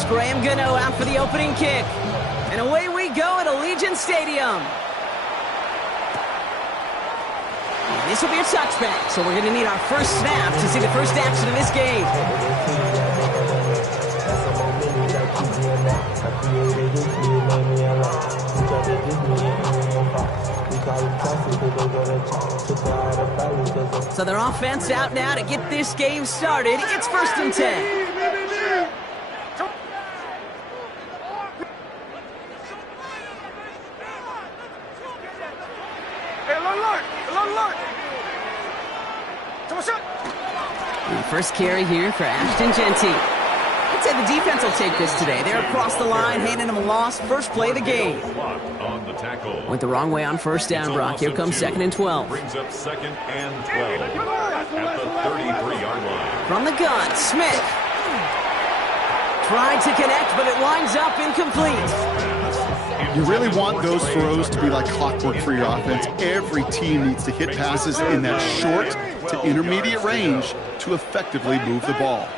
Here's Graham Gano out for the opening kick. And away we go at Allegiant Stadium. And this will be a touchback, so we're going to need our first snap to see the first action of this game. So their offense out now to get this game started. It's 1st and 10. The first carry here for Ashton Jeanty. I'd say the defense will take this today. They're across the line, handing them a loss. First play of the game. Went the wrong way on first down, Brock. Here comes 2nd and 12. Brings up 2nd and 12 at the 33-yard line. From the gun, Smith. Tried to connect, but it winds up incomplete. You really want those throws to be like clockwork for your offense. Every team needs to hit passes in that short to intermediate range to effectively move the ball.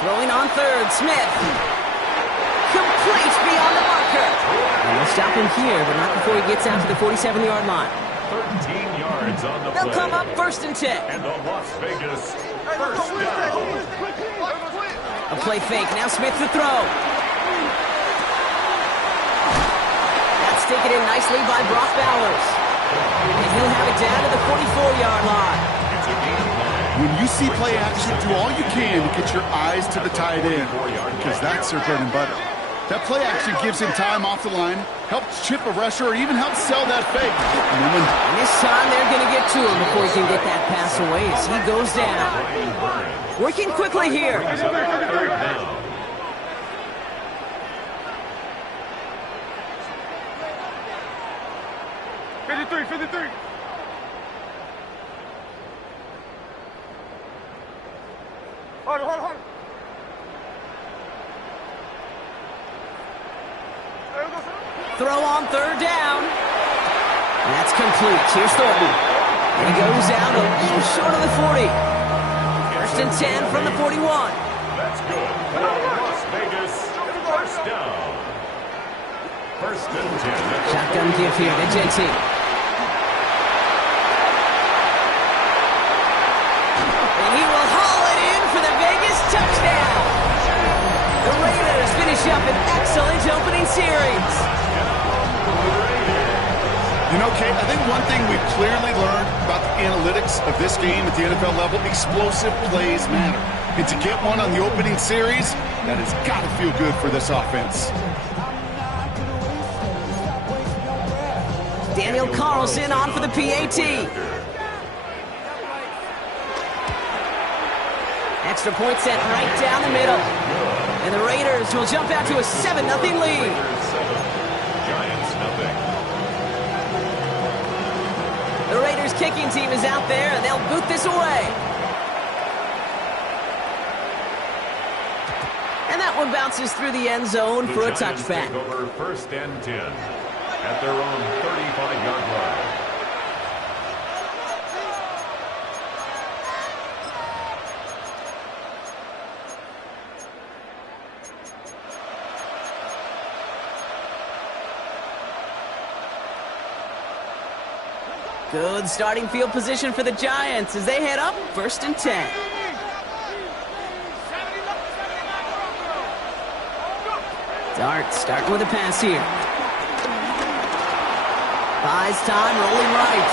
Throwing on 3rd, Smith. Complete beyond the marker. And they'll stop him here, but not before he gets out to the 47-yard line. 13 yards on the play. They'll come up 1st and 10. And the Las Vegas first down. A play fake. Now Smith to throw. That's taken in nicely by Brock Bowers. And he'll have it down to the 44-yard line. It's a game line. When you see play action, do all you can to get your eyes to the tight end, because that's their bread and butter. That play action gives him time off the line, helps chip a rusher, or even helps sell that fake. And this time they're going to get to him before he can get that pass away as he goes down. Working quickly here. 53. Hold on. Throw on 3rd down. And that's complete. Here's Thornton. And he goes down a little short of the 40. 1st and 10 from the 41. That's good. Las Vegas first down. 1st and 10. Shotgun give here to Jeanty. And he will haul it in for the Vegas touchdown. The Raiders finish up an excellent opening series. You know, Kate, I think one thing we've clearly learned about the analytics of this game at the NFL level, explosive plays matter. And to get one on the opening series, that has got to feel good for this offense. Daniel Carlson on for the PAT. Extra point set right down the middle. And the Raiders will jump out to a 7-0 lead. Giants nothing. The Raiders kicking team is out there, and they'll boot this away. And that one bounces through the end zone for a touchback. Take over 1st and 10 at their own 35-yard line. Good starting field position for the Giants as they head up 1st and 10. Dart starting with a pass here. Buys time, rolling right.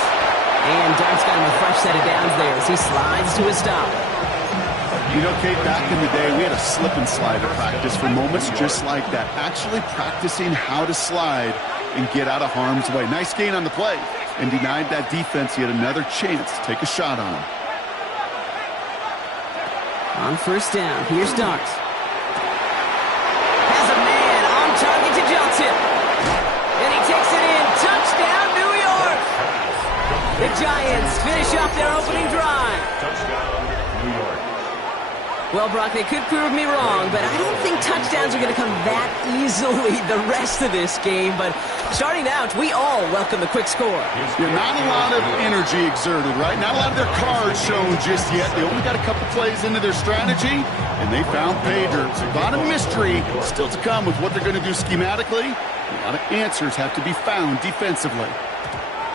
And Dart's got him a fresh set of downs there as he slides to a stop. You know, Kate, back in the day, we had a slip and slide at practice for moments just like that. Actually practicing how to slide and get out of harm's way. Nice gain on the play. And denied that defense yet another chance to take a shot on him. On 1st down, here's Dart. Has a man on target to Johnson. And he takes it in. Touchdown, New York! The Giants finish off their opening drive. Touchdown, New York. Well, Brock, they could prove me wrong, but I don't think touchdowns are going to come that easily the rest of this game. But starting out, we all welcome the quick score. Yeah, not a lot of energy exerted, right? Not a lot of their cards shown just yet. They only got a couple plays into their strategy, and they found pay dirt. So a lot of mystery still to come with what they're going to do schematically. A lot of answers have to be found defensively.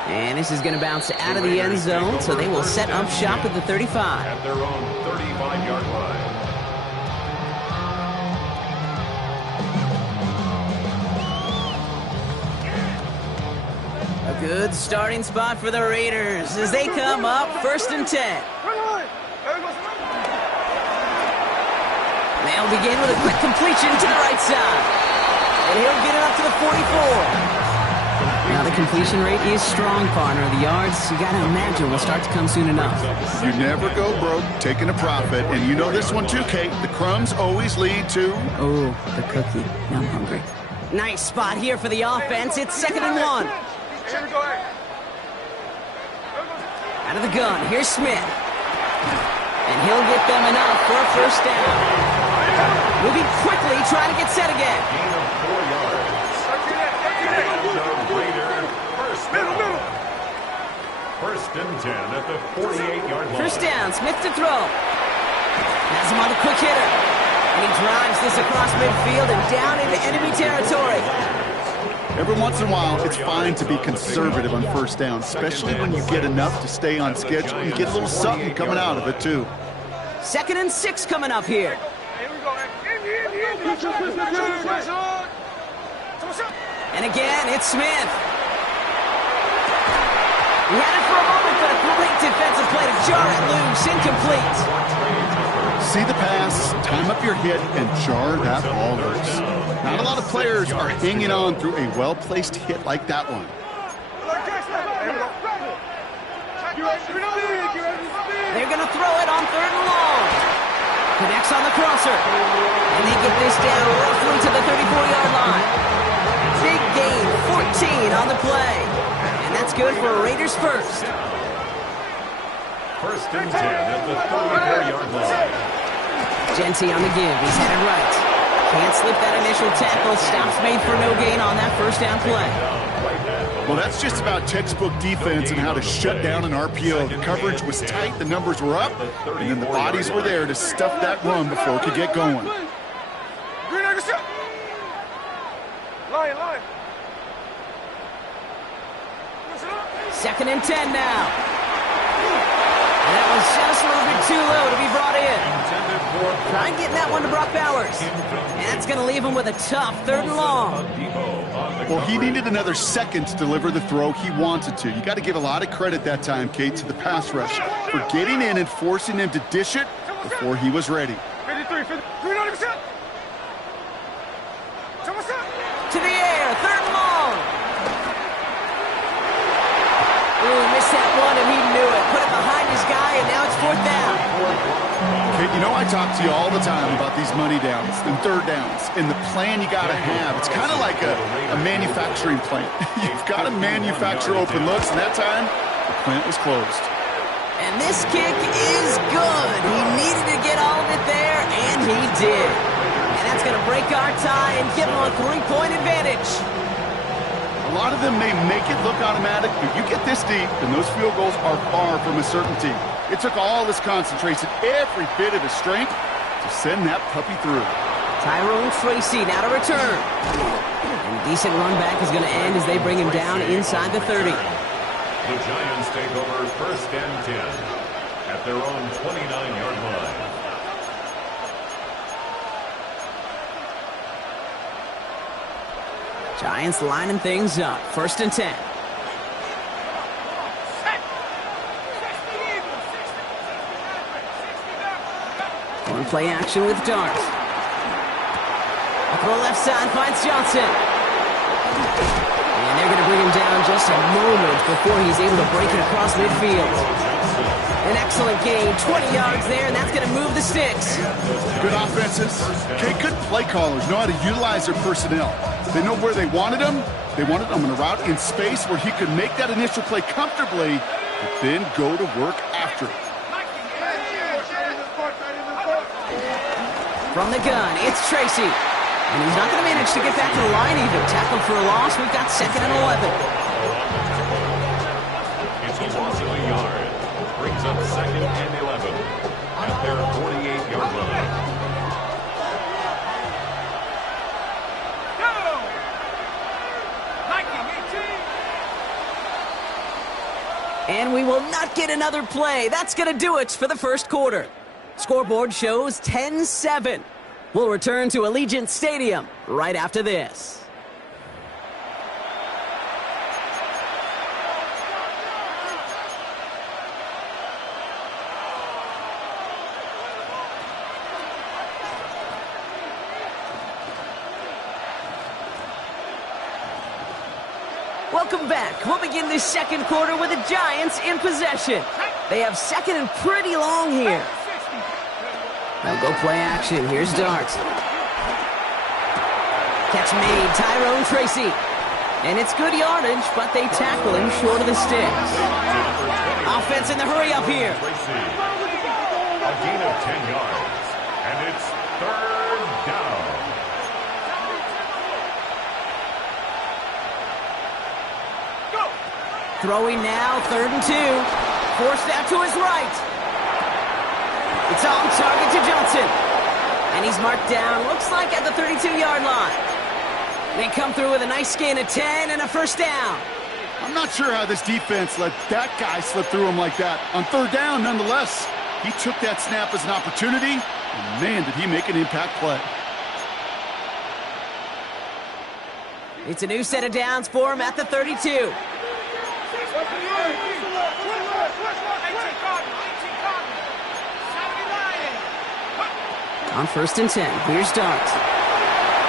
And this is going to bounce out of the end zone, so they will set up shop at the 35. At their own 35-yard line. A good starting spot for the Raiders as they come up 1st and 10. They'll begin with a quick completion to the right side. And he'll get it up to the 44. Now the completion rate is strong, partner. The yards, you got to imagine, will start to come soon enough. You never go broke taking a profit. And you know this one too, Kate. The crumbs always lead to... Oh, the cookie. Now I'm hungry. Nice spot here for the offense. It's 2nd and 1. Out of the gun, here's Smith. And he'll get them enough for a 1st down. Moving quickly, trying to get set again. Gain of 4 yards. The Raiders first and 10 at the 48-yard line. 1st down, Smith to throw. Has him on the quick hitter. And he drives this across midfield and down into enemy territory. Every once in a while, it's fine to be conservative on 1st down, especially when you get enough to stay on schedule and get a little something coming out of it, too. 2nd and 6 coming up here. And again, it's Smith. He had it for a moment, but a great defensive play to jar it loose. Incomplete. See the pass, time up your hit, and jar that ball loose. Not a lot of players are hanging on through a well-placed hit like that one. They're going to throw it on 3rd and long. Connects on the crosser. And they get this down roughly to the 34-yard line. Big gain, 14 on the play. And that's good for a Raiders 1st. 1st and 10 at the 34-yard line. Genty on the give. He's headed right. Can't slip that initial tackle. Stops made for no gain on that 1st down play. Well, that's just about textbook defense and how to shut down an RPO. The coverage was tight, the numbers were up, and then the bodies were there to stuff that run before it could get going. Line. 2nd and 10 now. And that was just a little bit too low to be brought in. Trying getting that one to Brock Bowers. And that's going to leave him with a tough 3rd and long. Well, he needed another second to deliver the throw he wanted to. You got to give a lot of credit that time, Kate, to the pass rush for getting in and forcing him to dish it before he was ready. 53. To the air, 3rd and long. Ooh, missed that one, and he knew it. Put it behind his guy, and now it's 4th down. Kate, you know I talk to you all the time about these money downs and 3rd downs and the plan you got to have. It's kind of like a manufacturing plant. You've got to manufacture open looks, and that time, the plant was closed. And this kick is good. He needed to get all of it there, and he did. And that's going to break our tie and give him a 3-point advantage. A lot of them may make it look automatic, but you get this deep, and those field goals are far from a certainty. It took all this concentration, every bit of his strength, to send that puppy through. Tyrone Tracy now to return. And a decent run back is going to end as they bring him down inside the 30. The Giants take over 1st and 10 at their own 29-yard line. Giants lining things up. 1st and 10. One play action with Dart. Throw left side finds Johnson. And they're going to bring him down just a moment before he's able to break it across midfield. An excellent gain, 20 yards there, and that's going to move the sticks. Good offenses. Okay, good play callers know how to utilize their personnel. They know where they wanted them. They wanted them on a route in space where he could make that initial play comfortably, but then go to work after it. From the gun, it's Tracy. And he's not going to manage to get back to the line even. Tackled for a loss. We've got 2nd and 11. It's a loss of a yard. Brings up 2nd and 11 at their 48-yard line. And we will not get another play. That's going to do it for the first quarter. Scoreboard shows 10-7. We'll return to Allegiant Stadium right after this. Welcome back. We'll begin this second quarter with the Giants in possession. They have 2nd and pretty long here. They'll go play action. Here's Dart. Catch made, Tyrone Tracy. And it's good yardage, but they tackle him short of the sticks. Offense in the hurry up here. A gain of 10 yards, and it's 3rd down. Throwing now, 3rd and 2. Forced out to his right. It's on target to Johnson. And he's marked down, looks like at the 32-yard line. They come through with a nice gain of 10 and a first down. I'm not sure how this defense let that guy slip through him like that. On 3rd down, nonetheless, he took that snap as an opportunity, and man, did he make an impact play. It's a new set of downs for him at the 32. On 1st and 10, here's Dart.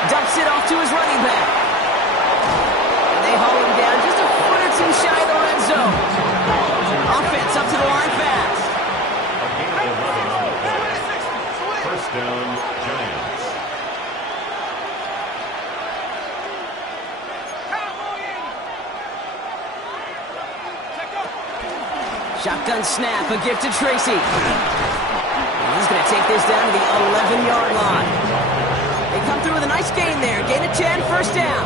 Dumps it off to his running back. And they haul him down just a foot or two shy of the red zone. Offense up to the line fast. A gain of 11 on the play. First down, Giants. Shotgun snap, a gift to Tracy. And he's going to take this down to the 11-yard line. They come through with a nice gain there. Gain of 10, first down.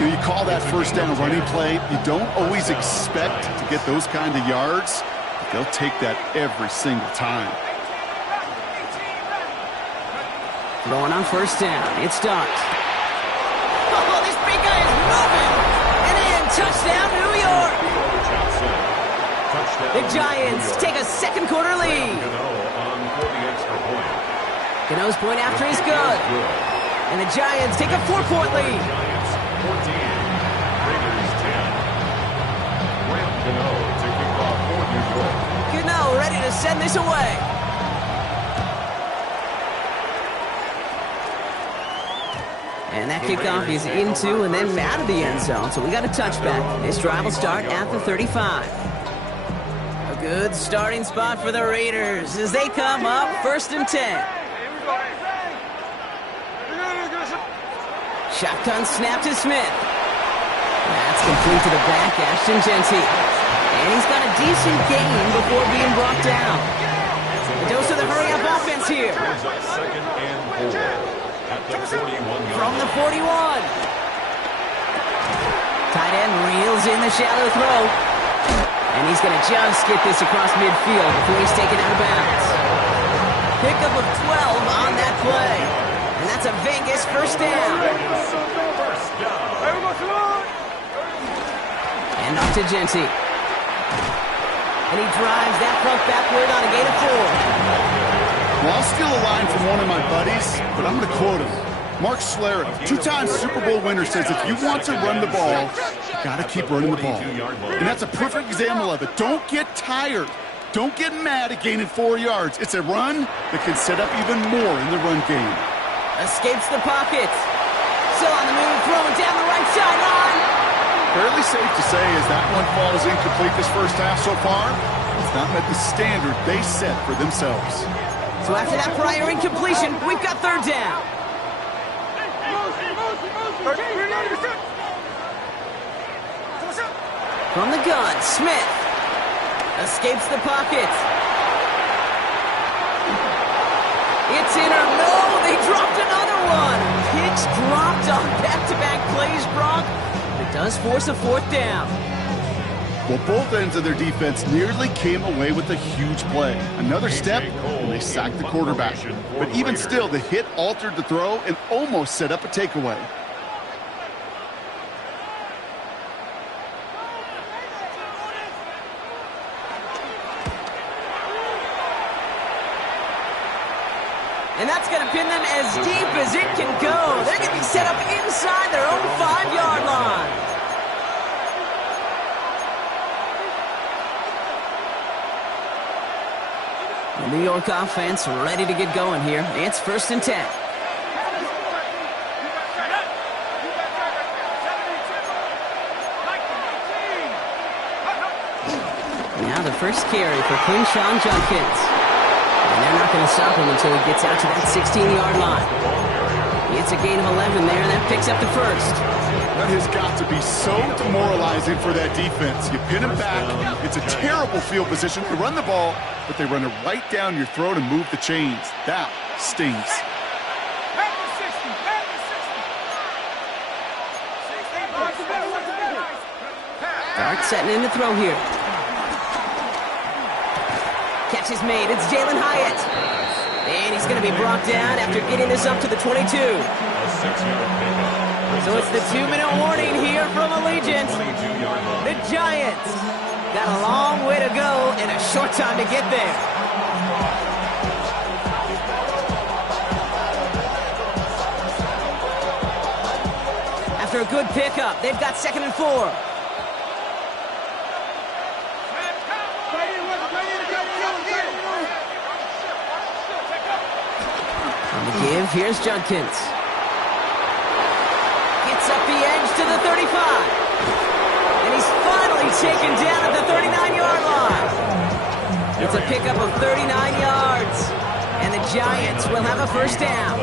You call that first down running play. You don't always expect to get those kind of yards, but they'll take that every single time. Throwing on first down, it's Dart. Oh, this big guy is moving! And in, touchdown, New York! The Giants take a second quarter lead. Gano's point after is good. And the Giants take a 4-point lead. Giants 14, Raiders 10. Graham Gano to kick off for New York. Gano ready to send this away. And that kickoff is into and then out of the end zone. So we got a touchback. This drive will start at the 35. A good starting spot for the Raiders as they come up 1st and 10. Shotgun snap to Smith. That's complete to the back, Ashton Jeanty. And he's got a decent gain before being brought down. A dose of the hurry-up offense here. Second and 4 at the 41-yard From the 41. Tight end reels in the shallow throw. And he's going to just get this across midfield before he's taken out of bounds. Pickup of 12 on that play. And that's a Vegas first down. And off to Jeanty. And he drives that front backward on a gain of 4. Well, I'll steal a line from one of my buddies, but I'm going to quote him. Mark Schlereth, 2-time Super Bowl winner, says if you want to run the ball, you got to keep running the ball. And that's a perfect example of it. Don't get tired. Don't get mad at gaining 4 yards. It's a run that can set up even more in the run game. Escapes the pocket. Still on the move, throwing down the right sideline. Fairly safe to say as that one falls incomplete this first half so far, it's not met the standard they set for themselves. So after that prior incompletion, we've got 3rd down. From the gun, Smith escapes the pocket. It's in or no, they drop picked on back-to-back plays, Brock. It does force a fourth down. Well, both ends of their defense nearly came away with a huge play. Another step, and they sacked the quarterback. But even still, the hit altered the throw and almost set up a takeaway. And that's going to pin them as deep as it can go. They're going to be set up inside their own 5-yard line. The New York offense ready to get going here. It's 1st and 10. Now the first carry for Quinshon Judkins. And they're not going to stop him until he gets out to that 16-yard line. It's a gain of 11 there, and that picks up the first. That has got to be so demoralizing for that defense. You pin him back. It's a terrible field position to run the ball, but they run it right down your throat and move the chains. That stings. Dart setting in to throw here. Catch is made. It's Jalen Hyatt. And he's going to be brought down after getting this up to the 22. So it's the 2-minute warning here from Allegiant. The Giants got a long way to go and a short time to get there. After a good pickup, they've got 2nd and 4. On the give, here's Judkins. Gets up the edge to the 35. And he's finally taken down at the 39-yard line. It's a pickup of 39 yards. And the Giants will have a first down.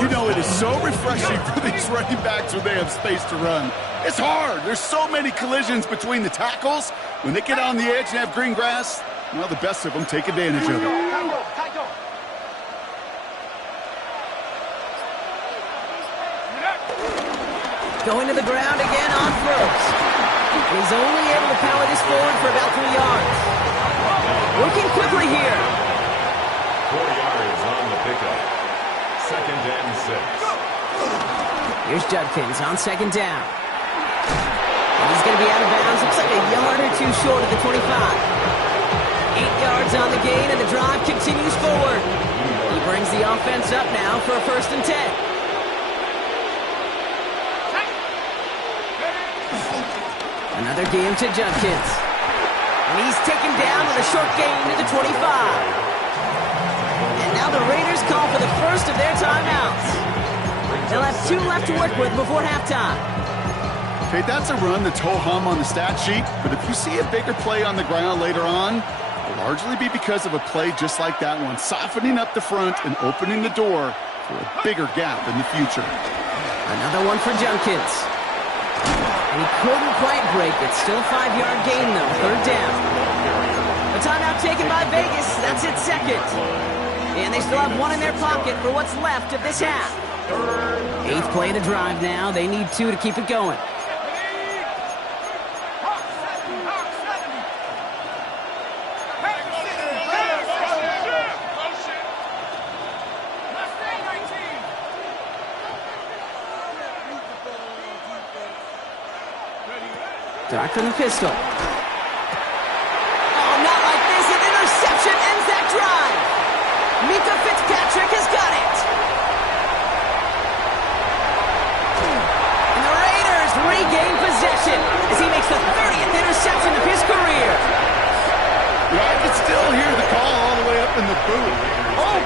You know, it is so refreshing for these running backs when they have space to run. It's hard. There's so many collisions between the tackles. When they get on the edge and have green grass, well, the best of them take advantage of it. Going to the ground again on first. And he's only able to power this forward for about 3 yards. Working quickly here. 4 yards on the pickup. 2nd and 6. Here's Judkins on 2nd down. And he's going to be out of bounds. Looks like a yard or two short of the 25. 8 yards on the gain, and the drive continues forward. He brings the offense up now for a 1st and 10. Another game to Judkins. And he's taken down with a short gain to the 25. And now the Raiders call for the first of their timeouts. They'll have 2 left to work with before halftime. Okay, that's a run that's ho-hum on the stat sheet, but if you see a bigger play on the ground later on, it'll largely be because of a play just like that one, softening up the front and opening the door for a bigger gap in the future. Another one for Judkins. And he couldn't quite break it. Still a 5-yard gain, though. 3rd down. A timeout taken by Vegas. That's its 2nd. And they still have 1 in their pocket for what's left of this half. 8th play of the drive now. They need 2 to keep it going. Dart from the pistol. Oh, not like this. An interception ends that drive. Mika Fitzpatrick has got it. And the Raiders regain possession as he makes the 30th interception of his career. Yeah, I can still hear the call all the way up in the booth. Oh,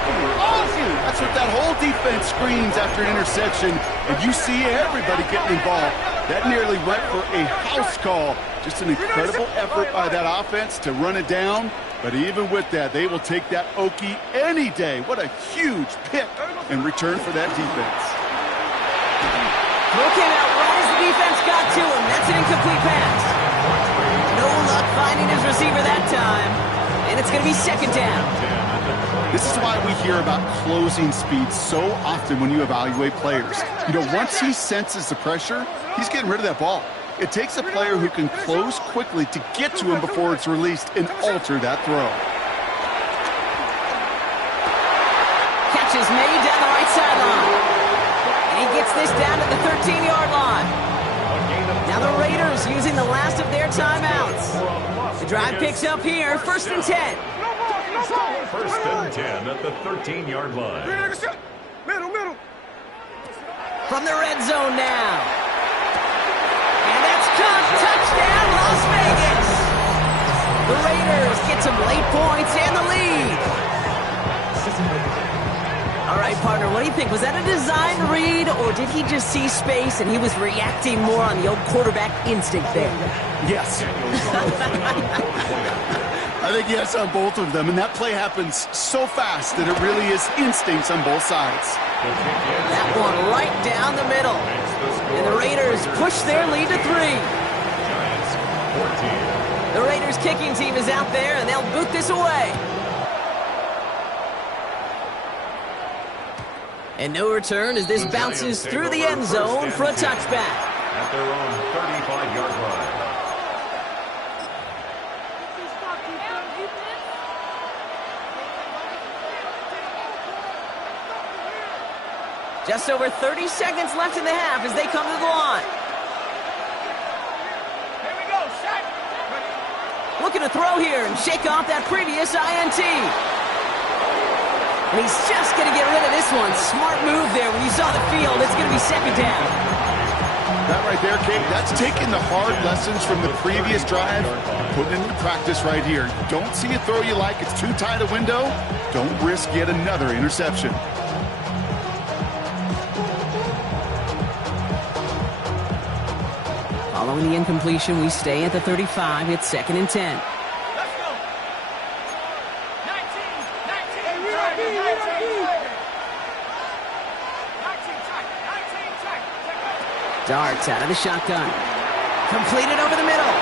that's what that whole defense screams after an interception, and you see everybody getting involved. That nearly went for a house call. Just an incredible effort by that offense to run it down. But even with that, they will take that Okie any day. What a huge pick in return for that defense. Throw came out right as the defense got to him. That's an incomplete pass. No luck finding his receiver that time. And it's going to be 2nd down. This is why we hear about closing speed so often when you evaluate players. You know, once he senses the pressure, he's getting rid of that ball. It takes a player who can close quickly to get to him before it's released and alter that throw. Catch is made down the right sideline. And he gets this down to the 13-yard line. Now the Raiders using the last of their timeouts. The drive picks up here, 1st and 10. 1st and 10 at the 13-yard line. Middle. From the red zone now. And that's caught. Touchdown, Las Vegas. The Raiders get some late points and the lead. All right, partner, what do you think? Was that a design read, or did he just see space and he was reacting more on the old quarterback instinct there? Yes. I think yes on both of them, and that play happens so fast that it really is instincts on both sides. That one right down the middle. And the Raiders push their lead to 3. Giants 14. The Raiders kicking team is out there, and they'll boot this away. And no return as this bounces through the end zone for a touchback. At their own 35-yard line. Just over 30 seconds left in the half as they come to the line. Here we go, shot. Looking to throw here and shake off that previous INT. And he's just going to get rid of this one. Smart move there when you saw the field. It's going to be 2nd down. That right there, Kate, that's taking the hard lessons from the previous drive, putting it into practice right here. Don't see a throw you like, it's too tight a window. Don't risk yet another interception. Following the incompletion, we stay at the 35. It's 2nd and 10. Let's go. 19. Darts out of the shotgun. Completed over the middle.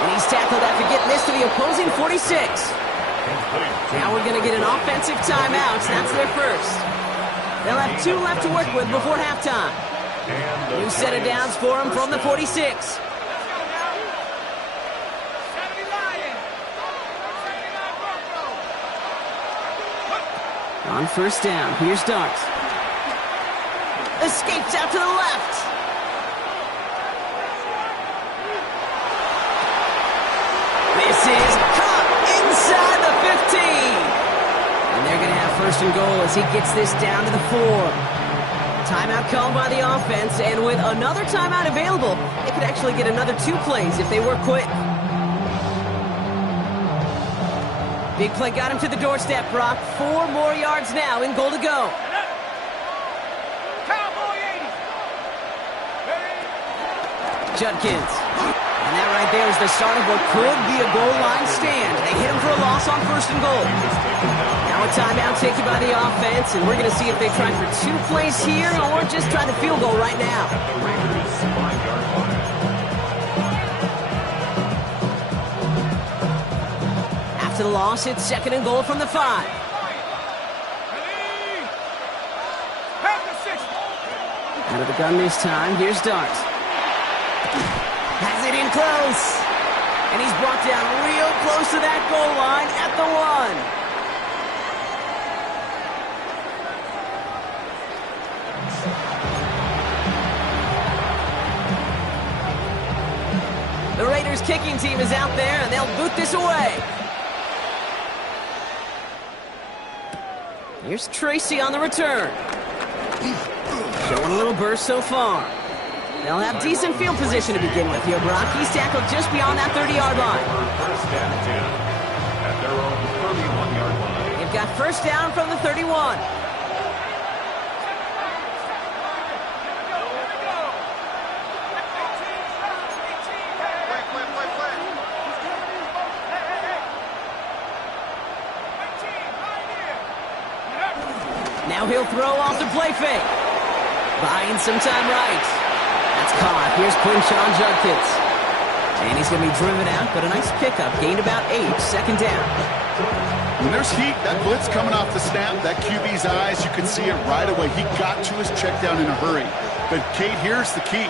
And he's tackled after getting this to the opposing 46. Now we're going to get an offensive timeout. That's their first. They'll have 2 left to work with before halftime. New set of downs for him from the 46. On 1st down, here's Darts. Escapes out to the left. This is caught inside the 15. And they're going to have 1st and goal as he gets this down to the 4. Timeout called by the offense, and with another timeout available, they could actually get another 2 plays if they work quick. Big play got him to the doorstep, Brock. 4 more yards now and goal to go. Judkins. And that right there is the start of what could be a goal line stand. They hit him for a loss on 1st and goal. Now a timeout taken by the offense, and we're going to see if they try for 2 plays here or just try the field goal right now. The Raiders 5-yard line. After the loss, it's 2nd and goal from the 5. Out of the gun this time, here's Darts. Has it in close. And he's brought down real close to that goal line at the 1. The Raiders kicking team is out there, and they'll boot this away. Here's Tracy on the return. Showing a little burst so far. They'll have decent field position to begin with here, Brock. He's tackled just beyond that 30-yard line. 1st and 10 at their own 31-yard line. They've got 1st down from the 31. Now he'll throw off the play fake. Buying some time right. That's caught. Here's Quinshon Judkins. And he's going to be driven out, but a nice pickup. Gained about 8. 2nd down. When there's heat, that blitz coming off the snap, that QB's eyes, you can see it right away. He got to his check down in a hurry. But, Kate, here's the key.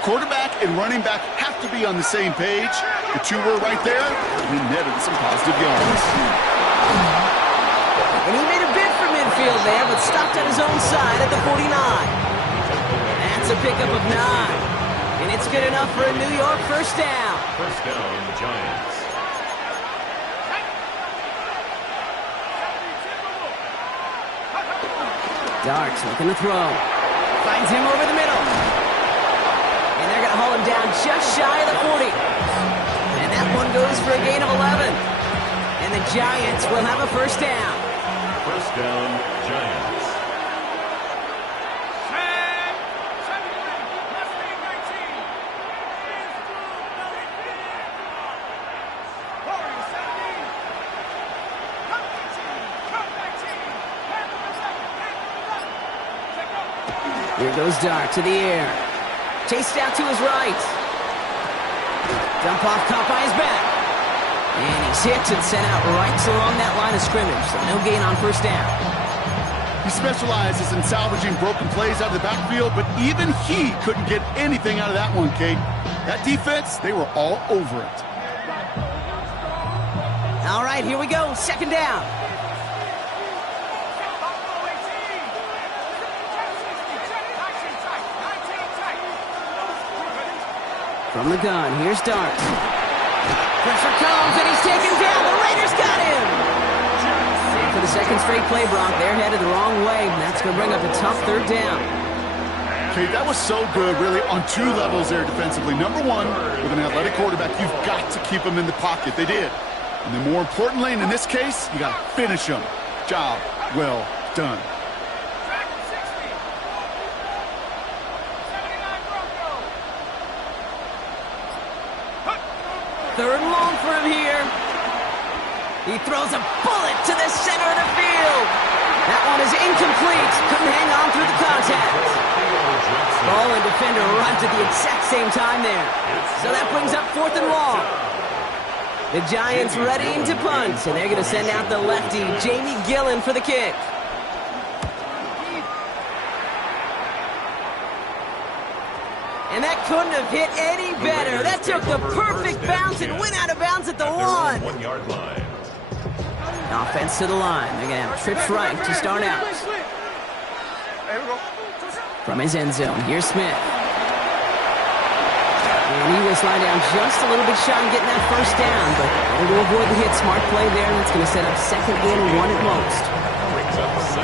Quarterback and running back have to be on the same page. The two were right there, and he netted some positive yards. And he made a bid for midfield there, but stopped at his own side at the 49. That's a pickup of 9. And it's good enough for a New York first down. First down, Giants. Darks looking to throw. Finds him over the middle. And they're going to haul him down just shy of the 40. And that one goes for a gain of 11. And the Giants will have a first down. First down, Giants. Here goes Dart to the air. Chased out to his right. Dump off caught by his back. And he's hit and sent out right along that line of scrimmage. So no gain on first down. He specializes in salvaging broken plays out of the backfield, but even he couldn't get anything out of that one, Kate. That defense, they were all over it. All right, here we go. Second down. From the gun, here's Dart. Pressure comes, and he's taken down. The Raiders got him. And for the second straight play, Brock, they're headed the wrong way, and that's going to bring up a tough third down. Okay, that was so good, really, on two levels there defensively. Number one, with an athletic quarterback, you've got to keep him in the pocket. They did. And then more importantly, and in this case, you got to finish him. Job well done. Third and long for him here. He throws a bullet to the center of the field. That one is incomplete. Couldn't hang on through the contact. Ball and defender arrived at the exact same time there. So that brings up 4th and long. The Giants readying to punt, and they're going to send out the lefty, Jamie Gillen, for the kick. And that couldn't have hit any better. That took the perfect bounce and went out of bounds at the 1. 1 yard line. Offense to the line. They're going to have trips right to start out. From his end zone, here's Smith. And he will slide down just a little bit shy of getting that first down, but able to avoid the hit. Smart play there, and it's going to set up 2nd and 1 at most.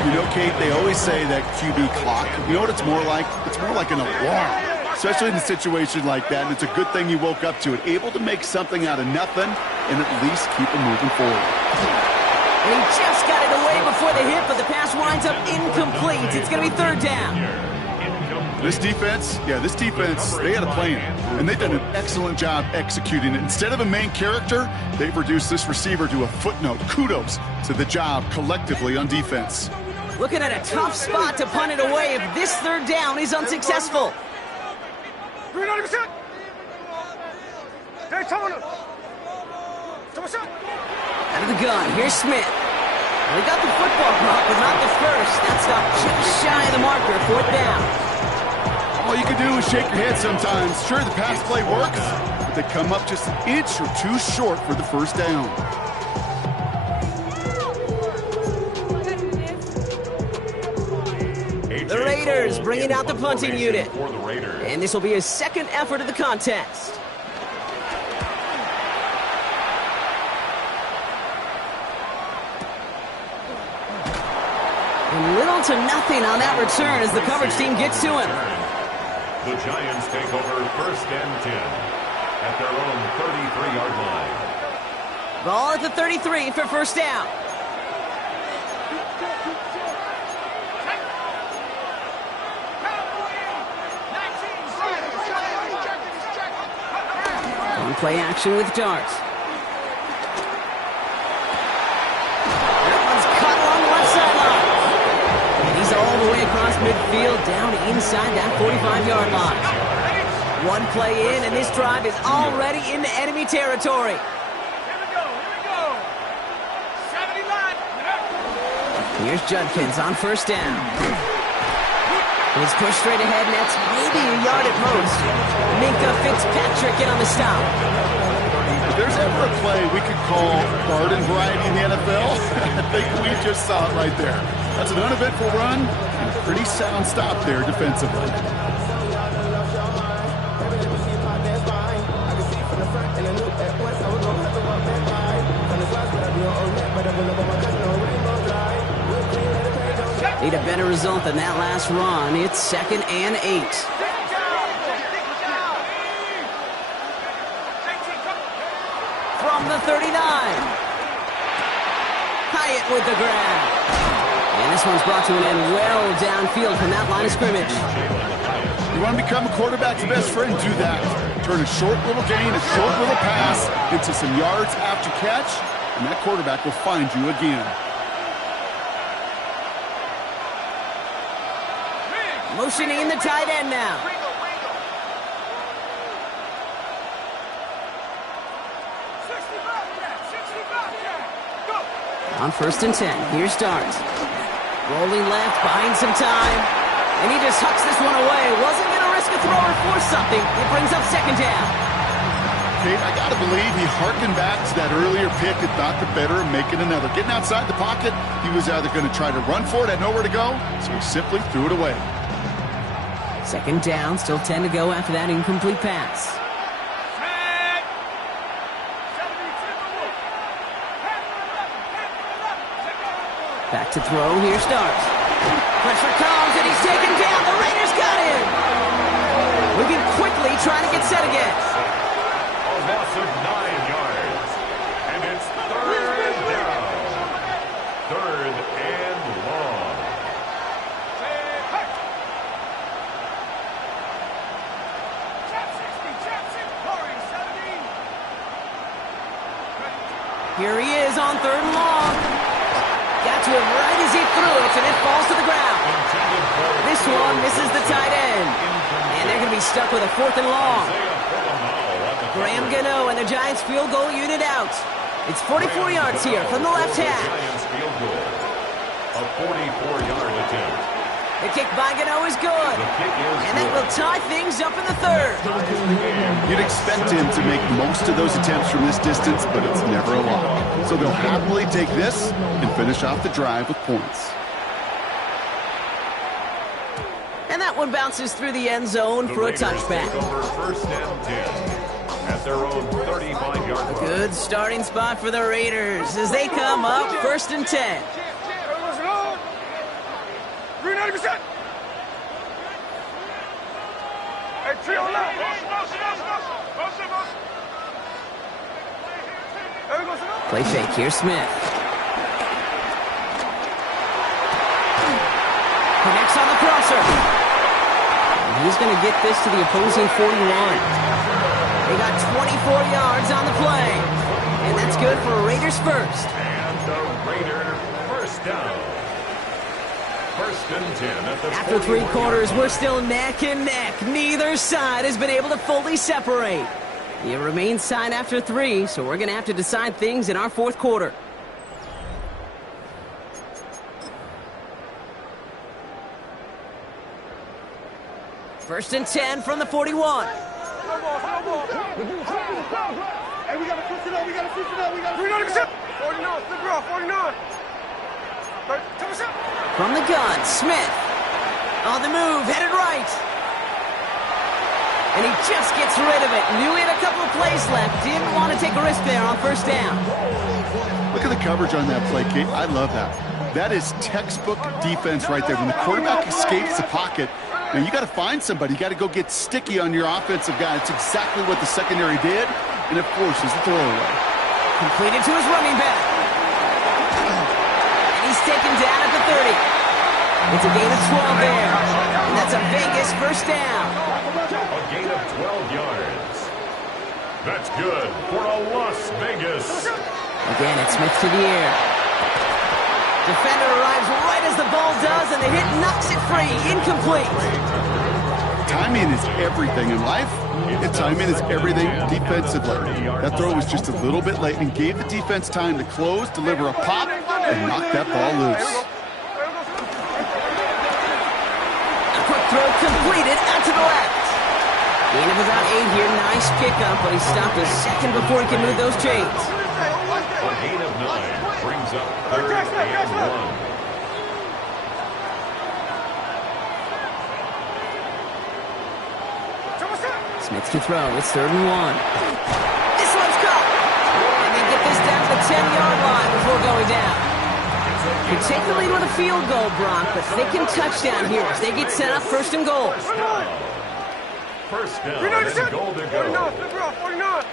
You know, Kate, they always say that QB clock. You know what it's more like? It's more like an alarm. Especially in a situation like that, and it's a good thing you woke up to it. Able to make something out of nothing and at least keep it moving forward. And he just got it away before the hit, but the pass winds up incomplete. It's going to be 3rd down. This defense, they had a plan, and they've done an excellent job executing it. Instead of a main character, they've reduced this receiver to a footnote. Kudos to the job collectively on defense. Looking at a tough spot to punt it away if this 3rd down is unsuccessful. Out of the gun, here's Smith. Well, he got the football drop, but not the first. That stopped just shy of the marker, 4th down. All you can do is shake your head sometimes. Sure, the pass play works, but they come up just an inch or two short for the first down. The Raiders bringing out the punting unit. And this will be his 2nd effort of the contest. And little to nothing on that return as the coverage team gets to him. The Giants take over 1st and 10 at their own 33-yard line. Ball at the 33 for first down. Play action with Darts. That one's cut along the left sideline. And he's all the way across midfield down inside that 45-yard line. One play in, and this drive is already into enemy territory. Here we go. 79 Here's Judkins on first down. It's pushed straight ahead, and that's maybe a yard at most. Minkah Fitzpatrick in on the stop. If there's ever a play we could call garden variety in the NFL, I think we just saw it right there. That's an uneventful run and a pretty sound stop there defensively. Need a better result than that last run. It's 2nd and 8. From the 39. Hyatt with the grab. And this one's brought to an end well downfield from that line of scrimmage. You want to become a quarterback's best friend? Do that. Turn a short little gain, a short little pass into some yards after catch, and that quarterback will find you again. Motioning in the tight end now. On 1st and 10, here's Starnes. Rolling left, buying some time. And he just hucks this one away. Wasn't going to risk a throw or force something. It brings up 2nd down. Kate, I got to believe he harkened back to that earlier pick and thought the better of making another. Getting outside the pocket, he was either going to try to run for it, had nowhere to go, so he simply threw it away. 2nd down, still 10 to go after that incomplete pass. Back to throw, here starts. Pressure comes, and he's taken down. The Raiders got him. Moving quickly, trying to get set again. A loss of 9 yards. And it's 3rd down. 3rd and long. Here he is on 3rd and long. Got to him right as he threw it, and it falls to the ground. This one misses the tight end. And they're going to be stuck with a 4th and long. Graham Gano and the Giants field goal unit out. It's 44 yards here from the left half. A 44-yard attempt. The kick by Gano is good. And that will tie things up in the 3rd. You'd expect him to make most of those attempts from this distance, but it's never a lot. So they'll happily take this and finish off the drive with points. And that one bounces through the end zone for a touchback. Over 1st down 10 at their own 35-yard line. Good starting spot for the Raiders as they come up 1st and 10. 90%. Hey, trio left. Play fake, here's Smith. Connects on the crosser. And he's going to get this to the opposing 41. They got 24 yards on the play. And that's good for Raiders first. And the Raider 1st down. 1st and 10 at the After 3 quarters, we're still neck and neck. Neither side has been able to fully separate. It remains tied after 3, so we're going to have to decide things in our 4th quarter. First and 10 from the 41. Hey, we got to push it up. We got to push it up. We got to 49%. 49. Flip it off. 49. 10%. From the gun, Smith. On the move, headed right. And he just gets rid of it. Knew he had a couple of plays left. Didn't want to take a risk there on 1st down. Look at the coverage on that play, Kate. I love that. That is textbook defense right there. When the quarterback escapes the pocket, now you got to find somebody. You got to go get sticky on your offensive guy. It's exactly what the secondary did. And, of course, is the throwaway. Completed to his running back. And he's taken down at the 30. It's a gain of 12 there. And that's a Vegas 1st down. A gain of 12 yards. That's good for a Las Vegas. Again, it's Smith to the air. Defender arrives right as the ball does, and the hit knocks it free. Incomplete. Timing is everything in life, and timing is everything defensively. That throw was just a little bit late and gave the defense time to close, deliver a pop, and knock that ball loose. throw completed out to the left. Gain of about 8 here. Nice pickup, but he stopped a second before he can move those chains. A gain of 9 brings up 3rd and 1. Smith to throw. It's 3rd and 1. This one's caught. And they get this down to the 10-yard line before going down. Could take the lead with a field goal, Brock, but they can touchdown here as they get set up 1st and goal. First down and goal to go. 49.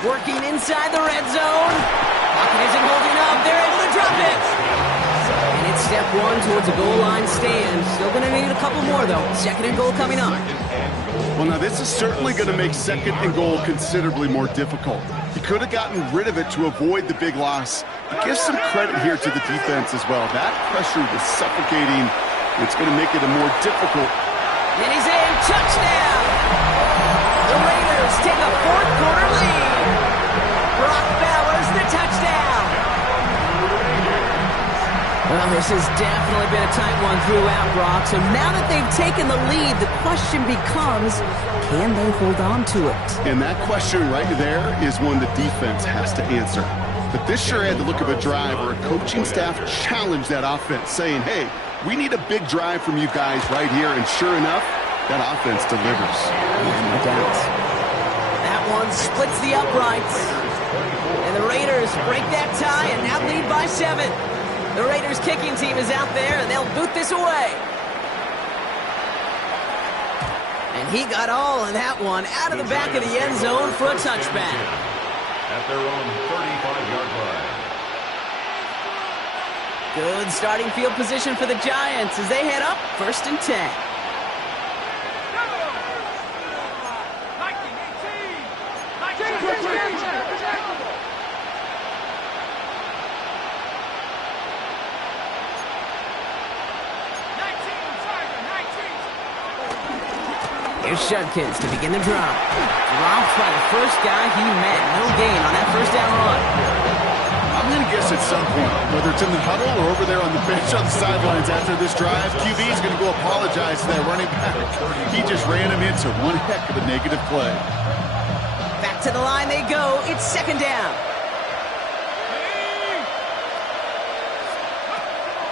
Working inside the red zone. Pocket isn't holding up. They're able to drop it. And it's step 1 towards a goal line stand. Still going to need a couple more, though. 2nd and goal coming up. Well, now this is certainly going to make 2nd and goal considerably more difficult. He could have gotten rid of it to avoid the big loss. But give some credit here to the defense as well. That pressure was suffocating. It's going to make it a more difficult. And he's in. Touchdown! The Raiders take a 4th quarter lead. Brock Bowers, the touchdown. Well, this has definitely been a tight one throughout, Brock. So now that they've taken the lead, the question becomes, can they hold on to it? And that question right there is one the defense has to answer. But this sure had the look of a drive where a coaching staff challenged that offense, saying, hey, we need a big drive from you guys right here. And sure enough, that offense delivers. No doubt. That one splits the uprights. And the Raiders break that tie and now lead by 7. The Raiders kicking team is out there, and they'll boot this away. And he got all of that one out of the back of the end zone for a touchback. At their own 35-yard line. Good starting field position for the Giants as they head up 1st and 10. Here's Judkins to begin the drop. Dropped by the first guy he met. No gain on that 1st down run. I'm going to guess at some point, whether it's in the huddle or over there on the bench on the sidelines after this drive, QB is going to go apologize to that running back. He just ran him into one heck of a negative play. Back to the line they go. It's 2nd down.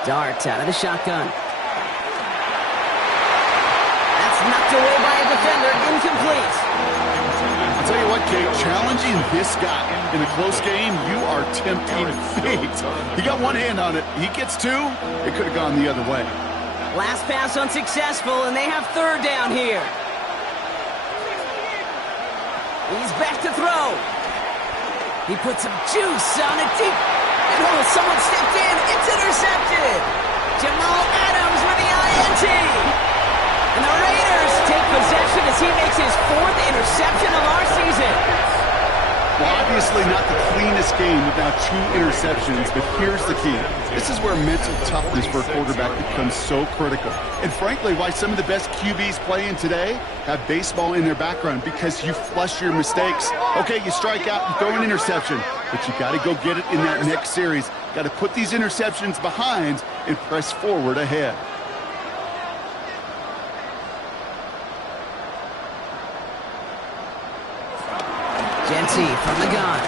Dart out of the shotgun. Knocked away by a defender, incomplete. I'll tell you what, Kate, challenging this guy in a close game, you are tempting fate. He got one hand on it. He gets 2. It could have gone the other way. Last pass unsuccessful, and they have 3rd down here. He's back to throw. He put some juice on it deep. And someone stepped in. It's intercepted. Jamal Adams with the INT. And the Raiders take possession as he makes his 4th interception of our season. Well, obviously not the cleanest game without 2 interceptions, but here's the key. This is where mental toughness for a quarterback becomes so critical. And frankly, why some of the best QBs playing today have baseball in their background, because you flush your mistakes. Okay, you strike out, you throw an interception, but you got to go get it in that next series. Got to put these interceptions behind and press forward ahead. Genty from the gun.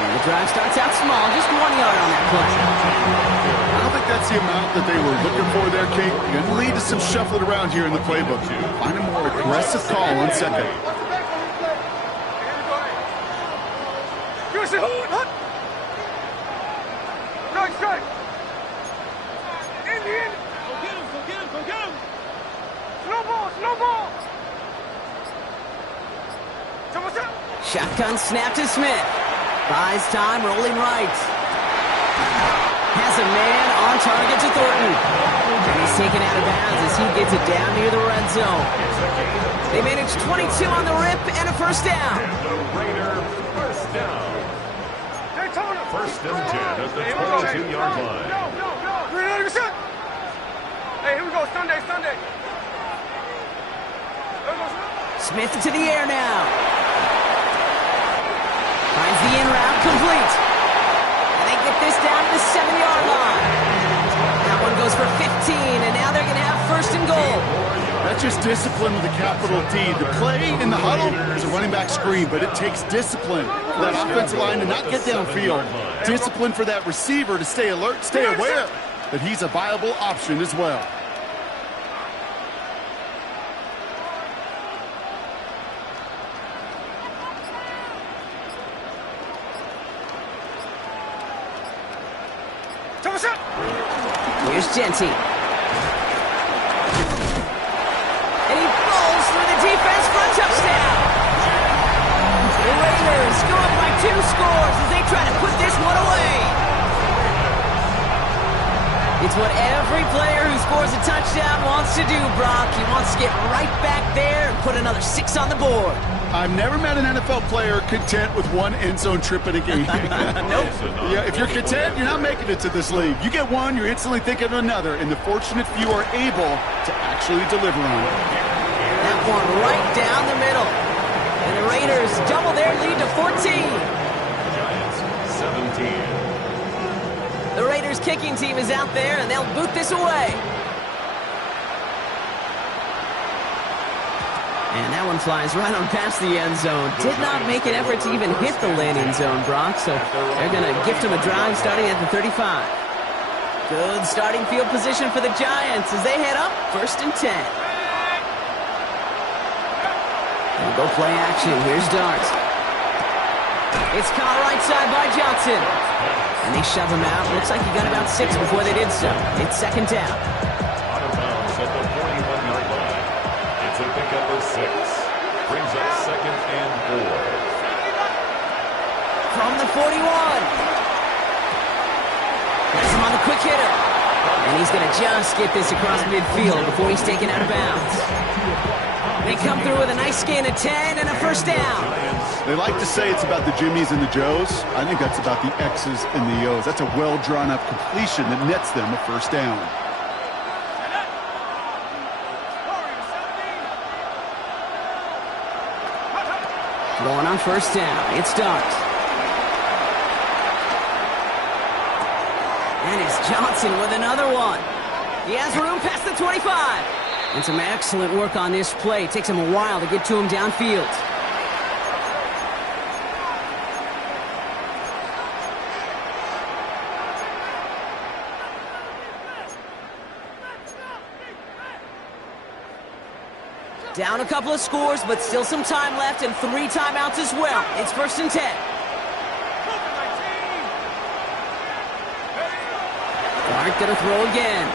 And the drive starts out small, just 1 yard on that play. I don't think that's the amount that they were looking for there, Kate. Going to lead to some shuffling around here in the playbook. Find a more aggressive call on 2nd. Nice strike. Indian. Go get him. Snowball. Shotgun snap to Smith. Buys time, rolling right. Has a man on target to Thornton. And he's taken out of bounds as he gets it down near the red zone. They manage 22 on the rip and a 1st down. The Raider 1st down. Daytona. 1st and 10 at the 22-yard line. No. Hey, here we go. Sunday. Smith to the air now. Finds the in route complete. And they get this down to the 7-yard line. That one goes for 15, and now they're going to have first and goal. That's just discipline with a capital D. The play in the huddle is a running back screen, but it takes discipline for that offensive line to not get downfield. Discipline for that receiver to stay alert, stay aware that he's a viable option as well. Here's Genty. And he falls through the defense for a touchdown. The Raiders go up by 2 scores as they try to put this one away. It's what every player who scores a touchdown wants to do, Brock. He wants to get right back there and put another 6 on the board. I've never met an NFL player content with 1 end zone trip in a game. Nope. Yeah, if you're content, you're not making it to this league. You get one, you're instantly thinking of another, and the fortunate few are able to actually deliver on it. That one right down the middle. And the Raiders double their lead to 14. Giants 17. The Raiders kicking team is out there, and they'll boot this away. And that one flies right on past the end zone. Did not make an effort to even hit the landing zone, Brock, so they're going to gift him a drive starting at the 35. Good starting field position for the Giants as they head up first and 10. And go play action. Here's Dart. It's caught right side by Johnson. And they shove him out. Looks like he got about 6 before they did so. It's second down. Out of bounds at the 41-yard line. It's a pickup of 6. Brings up second and 4. From the 41. Has him on the quick hitter. And he's going to just get this across midfield before he's taken out of bounds. They come through with a nice gain of 10 and a first down. They like to say it's about the Jimmies and the Joes. I think that's about the X's and the O's. That's a well-drawn-up completion that nets them a first down. Going on first down. It's Dart. And it's Johnson with another one. He has room past the 25. And some excellent work on this play. It takes him a while to get to him downfield. Down a couple of scores, but still some time left and 3 timeouts as well. It's first and 10. Clark gonna throw again.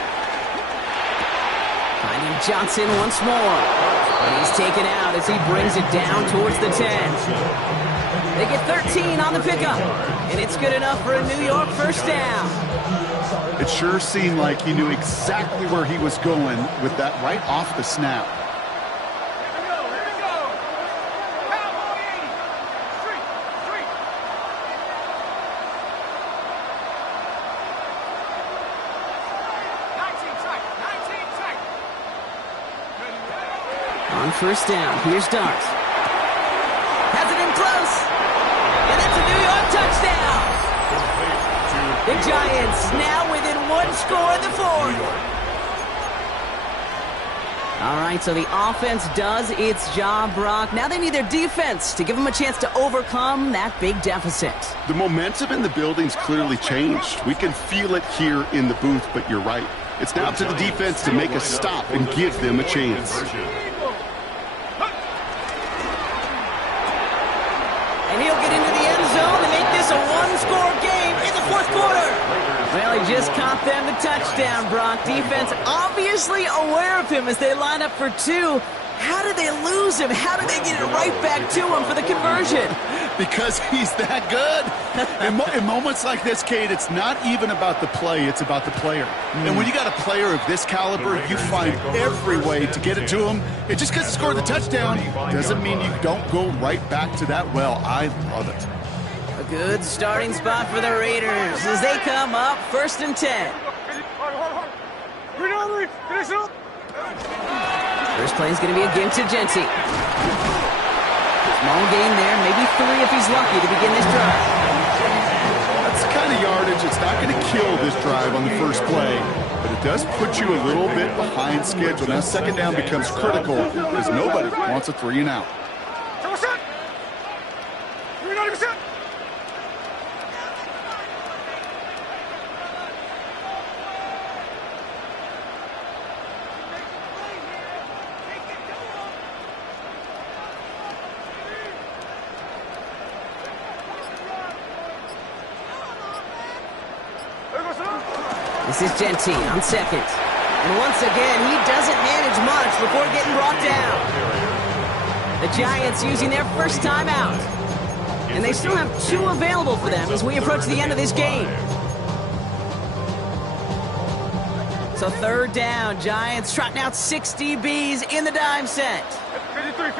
Finding Johnson once more. And he's taken out as he brings it down towards the 10. They get 13 on the pickup. And it's good enough for a New York first down. It sure seemed like he knew exactly where he was going with that right off the snap. On first down, here's Dart. Has it in close. And that's a New York touchdown. The Giants now within 1 score in the 4th. All right, so the offense does its job, Brock. Now they need their defense to give them a chance to overcome that big deficit. The momentum in the building's clearly changed. We can feel it here in the booth, but you're right. It's now up to the defense to make a stop and give them a chance. And he'll get into the end zone to make this a 1-score game in the 4th quarter. Well, he just caught them the touchdown, Brock. Defense obviously aware of him as they line up for 2. How did they lose him? How did they get it right back to him for the conversion? Because he's that good. In moments like this, Kate, it's not even about the play, it's about the player. And when you got a player of this caliber, you find every way to get it to him. And just because he scored the touchdown doesn't mean you don't go right back to that well. I love it. A good starting spot for the Raiders as they come up first and 10. First play is going to be a gift to Genty. Small gain there, maybe 3 if he's lucky to begin this drive. That's the kind of yardage. It's not going to kill this drive on the first play, but it it does put you a little bit behind schedule. Now second down becomes critical because nobody wants a 3 and out. This is Jeanty on second. And once again, he doesn't manage much before getting brought down. The Giants using their first timeout. And they still have 2 available for them as we approach the end of this game. So third down, Giants trotting out 6 DBs in the dime set. 53.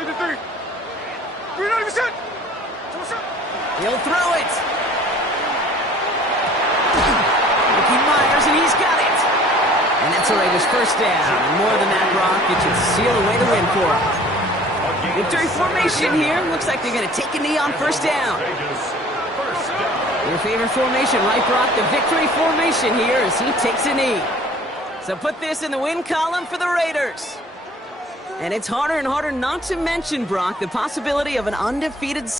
He'll throw it. Myers, and he's got it. And that's a Raiders first down. And more than that, Brock, it should seal away the win for him. Victory formation here. Looks like they're going to take a knee on first down. Your favorite formation, right, Brock? The victory formation here as he takes a knee. So put this in the win column for the Raiders. And it's harder and harder not to mention, Brock, the possibility of an undefeated